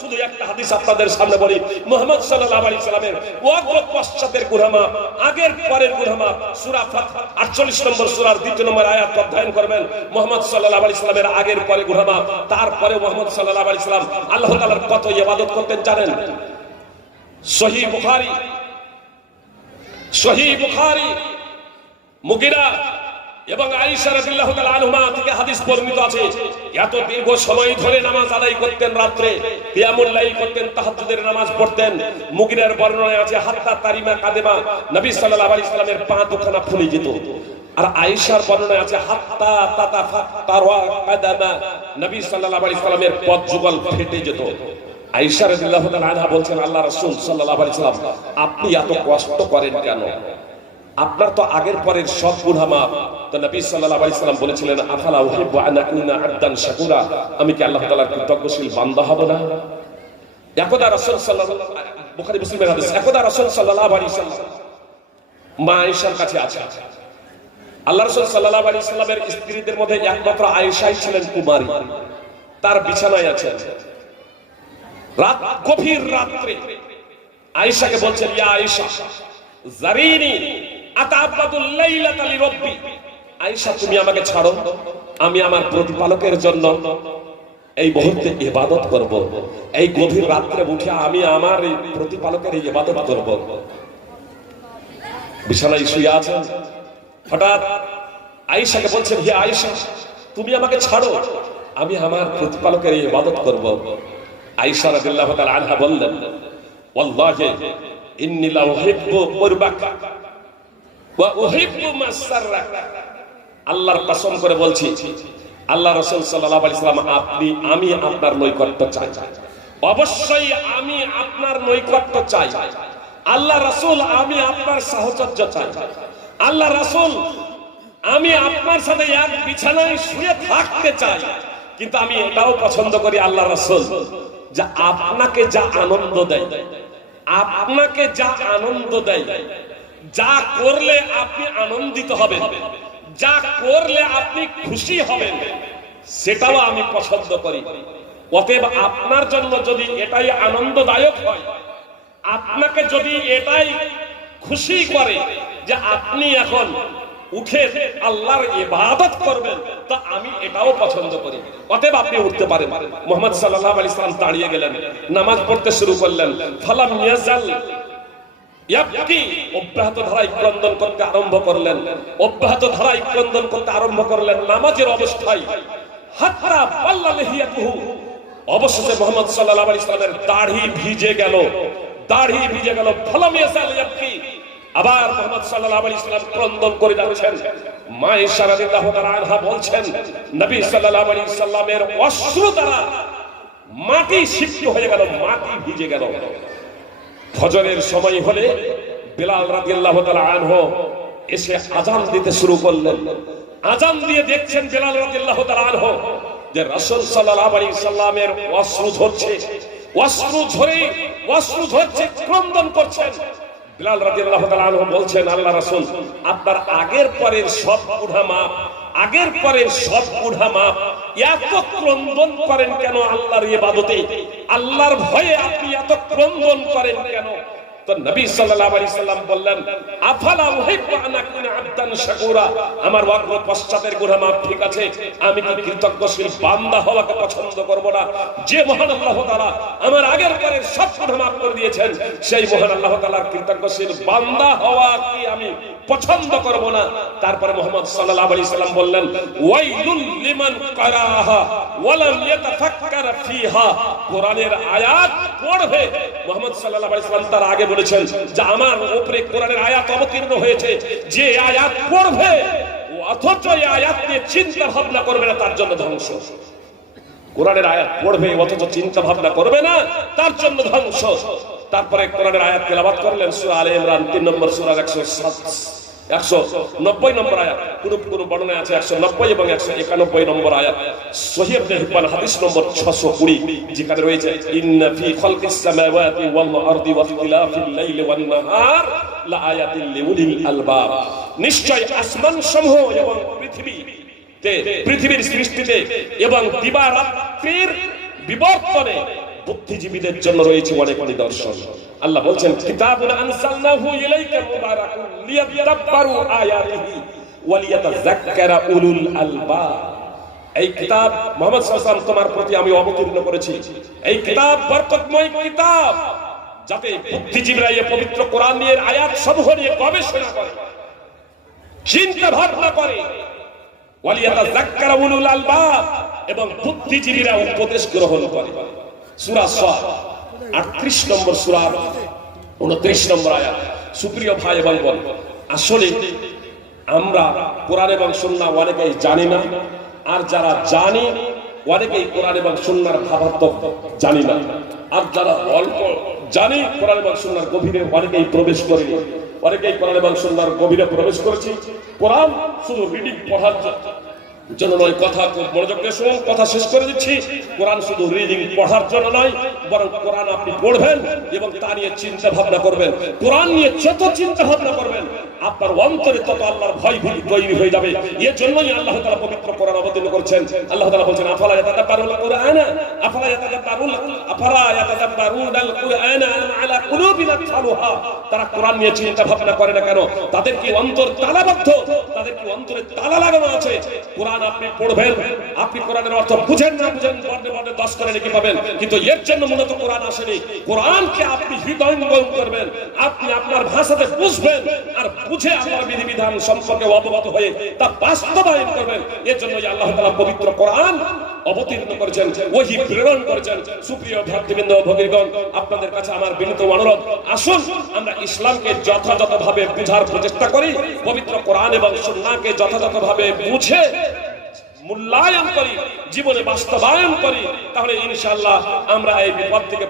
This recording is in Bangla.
শুধু একটা হাদিস আপনাদের সামনে বলি। মুহাম্মদ সাল্লাল্লাহু আলাইহি সাল্লামের অগ্র পশ্চাতের গুনাহ মাফ, আগের পরের গুনাহ মাফ। সূরা ফাত 48 নম্বর সূরার 2 নম্বর আয়াত অধ্যয়ন করবেন। মুহাম্মদ সাল্লাল্লাহু আলাইহি সাল্লামের আগের পরে গুনাহ মাফ। তারপরে মুহাম্মদ সাল্লাল্লাহু আলাইহি সাল্লাম আল্লাহ তাআলার কত ইবাদত করতেন জানেন? সহিহ বুখারী মুগিরা এবং আয়েশা রাদিয়াল্লাহু তাআলা আনহা থেকে হাদিস বর্ণিত আছে, এত দীর্ঘ সময় ধরে নামাজ আদায় করতেন, রাতে কিয়ামুল লাইল করতেন, তাহাজ্জুদের নামাজ পড়তেন। মুগিরার বর্ণনায় আছে হাত্তা তারিমা কাদেমা, নবী সাল্লাল্লাহু আলাইহি সাল্লামের পা দুখানা ফুলে যেত। আর আয়েশার বর্ণনায় আছে হাত্তা তাতাফাত্তারা কাদামা, নবী সাল্লাল্লাহু আলাইহি সাল্লামের পদ যুগল ফেটে যেত। আয়েশা রাদিয়াল্লাহু তাআলা আনহা বলছেন, আল্লাহ রাসূল সাল্লাল্লাহু আলাইহি সাল্লাম আপনি এত কষ্ট করেন কেন? আপনার তো আগের পরের সব গুনাহ মাফ। তো নবী সাল্লাল্লাহু আলাইহি সাল্লাম বলেছিলেন, আফালা উহিব্বু আন আকুনা আবদান শাকুরা, আমি কি আল্লাহ তাআলার কৃতজ্ঞশীল বান্দা হব না? একদা রাসূল সাল্লাল্লাহু বুখারী মুসলিমের হাদিস, একদা রাসূল সাল্লাল্লাহু আলাইহি সাল্লাম মা আয়েশার কাছে আছে। আল্লাহ রাসূল সাল্লাল্লাহু আলাইহি সাল্লামের স্ত্রীদের মধ্যে একমাত্র আয়েশাই ছিলেন কুমারী, তার বিছানায় আছেন। রাত গভীর রাত্রে আয়েশাকে বলছেন, ইয়া আয়েশা জারিনি আতাআব্বাদুল লাইলাতা লিরাব্বি, আয়েশা তুমি আমাকে ছাড়ো, আমি আমার প্রতিপালকের জন্য এই মুহূর্তে ইবাদত করব। এই গভীর রাত্রে উঠে আমি আমার প্রতিপালকের ইবাদত করব। বিছানায় শুয়ে আছেন, হঠাৎ আয়েশাকে বলছেন, হে আয়েশা তুমি আমাকে ছাড়ো, আমি আমার প্রতিপালকের ইবাদত করব। আয়েশা রাদিয়াল্লাহু তাআলা আনহা বললেন, ওয়াল্লাহি ইন্নী লা উহিব্বু কুরবাকা ওয়া উহিব্বু মাসসাররাক, আল্লাহর কসম করে বলছি আল্লাহ রাসূল সাল্লাল্লাহু আলাইহি সাল্লাম আমি আপনার নৈকট্য চাই, অবশ্যই আমি আপনার নৈকট্য চাই। আল্লাহ রাসূল আমি আপনার সাহচর্য চাই। আল্লাহ রাসূল আমি আপনার সাথে এক বিছানায় শুয়ে থাকতে চাই। কিন্তু আমি এটাও পছন্দ করি আল্লাহ রাসূল, যে আপনাকে যা আনন্দ দেয়, আপনাকে যা আনন্দ দেয়, যা করলে আপনি আনন্দিত হবেন, যা করলে আপনি খুশি হবেন, সেটাও আমি পছন্দ করি। অতএব আপনার জন্য যদি এটাই আনন্দদায়ক হয়, আপনাকে যদি এটাই খুশি করে যে আপনি এখন উঠে আল্লাহর ইবাদত করবেন, তা আমি এটাও পছন্দ করি। অতএব আপনি উঠতে পারেন। মুহাম্মদ সাল্লাল্লাহু আলাইহি সাল্লাম দাঁড়িয়ে গেলেন, নামাজ পড়তে শুরু করলেন। ফালাম ইয়াজাল ইয়াবকি, অব্যাহত ধারায় ক্রন্দন করতে আরম্ভ করলেন, অব্যাহত ধারায় ক্রন্দন করতে আরম্ভ করলেন নামাজের অবস্থায়। হাত্তা বাল্লা লিহিয়াতুহু, অবশেষে মুহাম্মদ সাল্লাল্লাহু আলাইহি সাল্লামের দাড়ি ভিজে গেল, দাড়ি ভিজে গেল। ফালাম ইয়াজাল ইয়াবকি, আবার মুহাম্মদ সাল্লাল্লাহু আলাইহি সাল্লাম ক্রন্দন করে যাচ্ছেন। মা আয়েশা রাদিয়াল্লাহু তাআলা আনহা বলছেন, নবী সাল্লাল্লাহু আলাইহি সাল্লামের অশ্রু দ্বারা মাটি সিক্ত হয়ে গেল, মাটি ভিজে গেল। ফজরের সময় হলে বিলাল রাদিয়াল্লাহু তাআলা আনহু এসে আযান দিতে শুরু করলেন। আযান দিয়ে দেখছেন বিলাল রাদিয়াল্লাহু তাআলা আনহু যে রাসূল সাল্লাল্লাহু আলাইহি সাল্লামের অশ্রু ঝরছে, অশ্রু ঝরছে, ক্রন্দন করছেন। বিলাল রাদিয়াল্লাহু তাআলা আনহু বলছেন, আল্লাহ রাসূল আপনার আগের পরের সব গুনাহ মাফ, আগের পরের সব গুনাহ মাফ, এত ক্রন্দন করেন কেন আল্লাহর ইবাদতে? আল্লাহর ভয়ে আপনি এত ক্রন্দন করেন কেন? তো নবী সাল্লাল্লাহু আলাইহি সাল্লাম বললেন, আফালা উহিব্বু আন আকুনা আবদান শাকুরা, আমার অগ্র পশ্চাতের গুনাহ মাফ ঠিক আছে, আমি কি কৃতজ্ঞশীল বান্দা হওয়াকে পছন্দ করব না? যে মহান আল্লাহ তাআলা আমার আগের পরের সব গুনাহ মাফ করে দিয়েছেন, সেই মহান আল্লাহ তাআলার কৃতজ্ঞশীল বান্দা হওয়া কি আমি পছন্দ করব না? তারপরে মুহাম্মদ সাল্লাল্লাহু আলাইহি সাল্লাম বললেন, ওয়াইলুল লিমান কারাহা ওয়া লাম ইয়াতাফাক্কার ফিহা, কোরআনের আয়াত পড়বে। মুহাম্মদ সাল্লাল্লাহু আলাইহি সাল্লাম তার আগে বলেছেন যে আমার উপরে কোরআনের আয়াত অবতীর্ণ হয়েছে, যে আয়াত পড়বে অথচ এই আয়াত নিয়ে চিন্তা ভাবনা করবে না, তার জন্য ধ্বংস। কোরআনের আয়াত পড়বে অথচ চিন্তা ভাবনা করবে না, তার জন্য ধ্বংস। তারপরে কোরআনের আয়াত তেলাওয়াত করলেন সূরা আলে ইমরান 3 নম্বর সূরার 190 নম্বর আয়াত, কোন বর্ণনায় আছে 190 এবং 191 নম্বর আয়াত। সহিহ ইবনে হিব্বান হাদিস নম্বর 620, যেখানে রয়েছে ইন্না ফি খালকিস সামাওয়াতি ওয়াল আরদি ওয়া ইখতিলাফিল লাইলি ওয়ান নাহার লাআয়াতিন লিউলিল আলবাব, নিশ্চয় আসমান সমূহ এবং পৃথিবীর সৃষ্টিতে এবং দিবারাত্রির বিবর্তনে বুদ্ধিজীবীদের জন্য রয়েছে অনেক নিদর্শন। আল্লাহ বলছেন কিতাবুন আনসালনাহু ইলাইকা মুবারাকুন লিয়াদাব্বারু আয়াতিহি ওয়া লিয়াতাযাক্কারা উলুল আলবাব। এই কিতাব মুহাম্মদ সাল্লাল্লাহু আলাইহি ওয়াসাল্লাম তোমার প্রতি আমি অবতীর্ণ করেছি। এই কিতাব বরকতময় কিতাব, যাতে বুদ্ধিজীবীরা এই পবিত্র কোরআন নিয়ে আয়াত সমূহ নিয়ে গবেষণা করে, চিন্তা ভাবনা করে, ওয়া লিয়াতাযাক্কারা উলুল আলবাব, এবং বুদ্ধিজীবীরা উপদেশ গ্রহণ করে। সূরা সাদ 38 নম্বর সূরা 29 নম্বর আয়াত। সুপ্রিয় ভাই এবং বোন, আসলে আমরা কোরআন এবং সুন্নাহ অনেকেই জানি না, আর যারা জানি অনেকেই কোরআন এবং সুন্নাহর ভাবার্থ জানি না, আর যারা অল্প জানি কোরআন এবং সুন্নাহর গভীরে অনেকেই প্রবেশ করেনি। অনেকেই কোরআন এবং সুন্নাহর গভীরে প্রবেশ করেছি। কোরআন শুধু রিডিং পড়ার জন্য নয়, কথা খুব মনোযোগ দিয়ে শুনুন, কথা শেষ করে দিচ্ছি। কোরআন শুধু রিডিং পড়ার জন্য নয়, বরং কোরআন আপনি পড়বেন এবং তা নিয়ে চিন্তা ভাবনা করবেন। কোরআন নিয়ে যত চিন্তা ভাবনা করবেন, আপনার অন্তরে তত আল্লাহর ভয় ভীতি তৈরি হয়ে যাবে। এর জন্যই আল্লাহ তাআলা পবিত্র কোরআন অবতীর্ণ করেছেন। আল্লাহ তাআলা বলেন আফালা ইয়াতাদাব্বারুল কুরআনা আফালা ইয়াতাদাব্বারুনাল কুরআনা আলা কুলুবিন আকফালুহা। তারা কোরআন নিয়ে চিন্তা ভাবনা করে না কেন? তাদের কি অন্তর তালাবদ্ধ? তাদের কি অন্তরে তালা লাগানো আছে? কোরআন আপনি পড়বেন, আপনি কোরআনের অর্থ বুঝেন না বুঝেন, বর্ণে বর্ণে 10 করে নাকি পাবেন, কিন্তু এর জন্য মূলত কোরআন আসেনি। কোরআনকে আপনি হৃদয়ঙ্গম করবেন, আপনি আপনার ভাষাতে বুঝবেন, আর বুঝে আল্লাহর বিধিবিধান সম্পর্কে অবগত হয়ে তা বাস্তবায়ন করবেন। এর জন্য আল্লাহ তাআলা পবিত্র কোরআন অবতীর্ণ করেছেন, ওহী প্রেরণ করেছেন। সুপ্রিয় ভক্তবৃন্দ ও ভগীরগণ, আপনাদের কাছে আমার বিনীত অনুরোধ, আসুন আমরা ইসলামকে যথাযথভাবে বুঝার প্রচেষ্টা করি, পবিত্র কোরআন এবং সুন্নাহকে যথাযথভাবে বুঝে মূল্যায়ন করি, জীবনে বাস্তবায়ন করি, তাহলে ইনশাআল্লাহ আমরা এই বিপদ থেকে